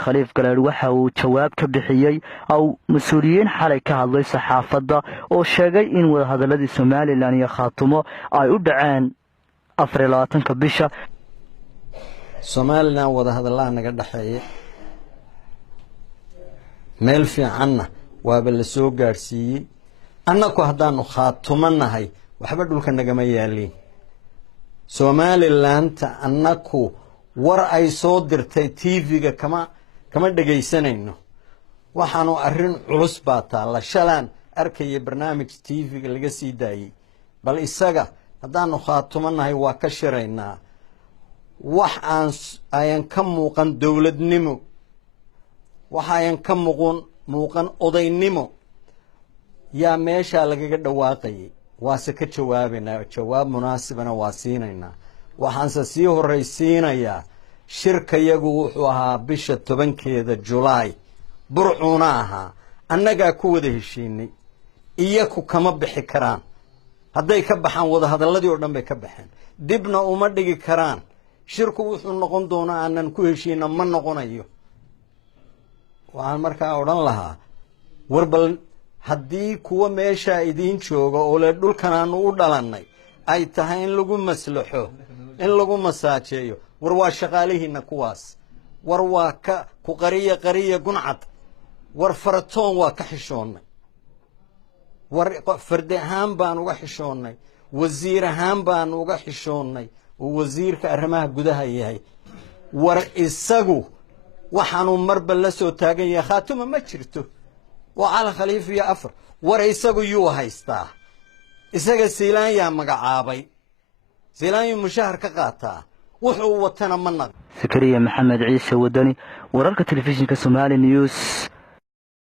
khaliif galaadh waxa uu jawaab ka bixiyey oo mas-uuliyiin xalay ka hadlay saxaafadda oo sheegay in wadahadaladii somalilan iyo khaatumo ay u dhaceen 24 bisha. somalilan wadahadallada naga dhaxeeya meel fiicanna waaba la soo gaarsiiyey. annagu haddaanu khaatumo nahay waxba dhulka nagama yaaliin. somalilaanta annagu war ay soo dirtay tv-ga kama dhagaysanayno. waxaanu arrin culus baa taalla. shalaan arkaya barnaamij tv-ga laga sii daayey, bal isaga haddaanu khaatumo nahay waa ka shiraynaa. wax ayan ka muuqan dowladnimo, wax ayan ka muuqan odaynimo yaa meeshaa lagaga dhawaaqayay. waase ka jawaabaynaa, jawaab munaasibana waa siinaynaa. waxaanse sii horraysiinayaa shirkayagu wuxuu ahaa bisha 10 Julaay, burcuuna ahaa. annagaa ku wada heshiinay, iyaku kama bixi karaan. hadday ka baxaan wadahadalladii oo dhan bay ka baxeen, dibna uma dhigi karaan. shirku wuxuu noqon doonaa aanan ku heshiina ma noqonayo. waxaan markaa odhan lahaa war bal haddii kuwa meeshaa idiin jooga oo le dhulkan aanu u dhalannay ay tahay in lagu maslaxo, in lagu masaajeeyo, war waa shaqaalihiina kuwaas. war waa ku qariya guncad. war faratoon waa ka xishoonnay. war fardi ahaan baan uga xishoonnay, wasiir ahaan baan uga xishoonnay oo wasiirka arrimaha gudaha yahay. war isagu waxaanu marba la soo taagan yahay khaatuma ma jirto, waa cali khaliif iyo afar. war isagu yuu haystaa, isaga siilaan yaa magacaabay, siilaan yuu mushahar ka qaataa, wuxuu watana ma naq. Sakariya Maxamed Ciise Wadani, wararka telefishinka Somali News.